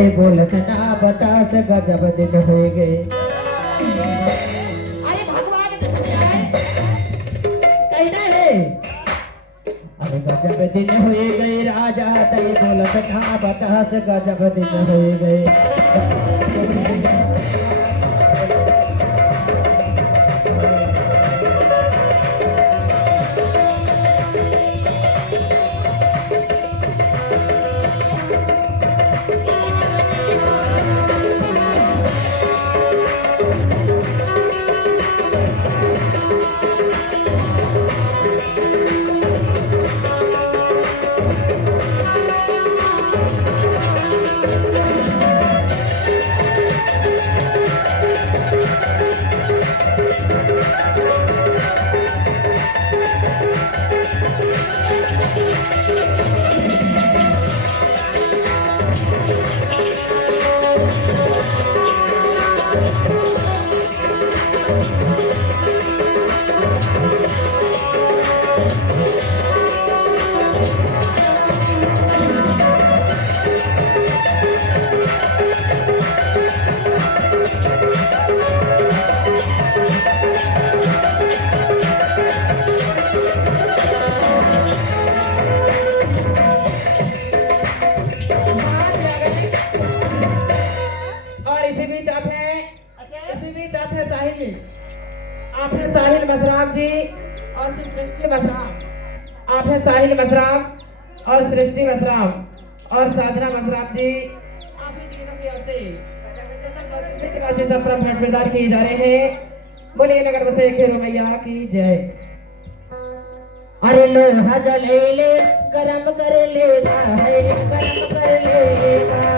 तय बोल सना बता से गजब दिन हो गए। अरे भगवान के समय आए कहना है अरे गजब दिन हो गए राजा तय बोल सना बता से गजब दिन हो गए। साहिल मसराम जी और सृष्टि मसराम। आप हैं साहिल मसराम और सृष्टि मसराम और साधना मसराम जी। आप ही तीनों की ओर से संप्रदान किए जा रहे हैं। बोलिए नगर बसे खेरो मैया की जय। अरे लोहा जले ले गरम कर लेना है गरम कर लेना।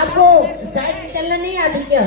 आपको साइड चलना नहीं आती क्या?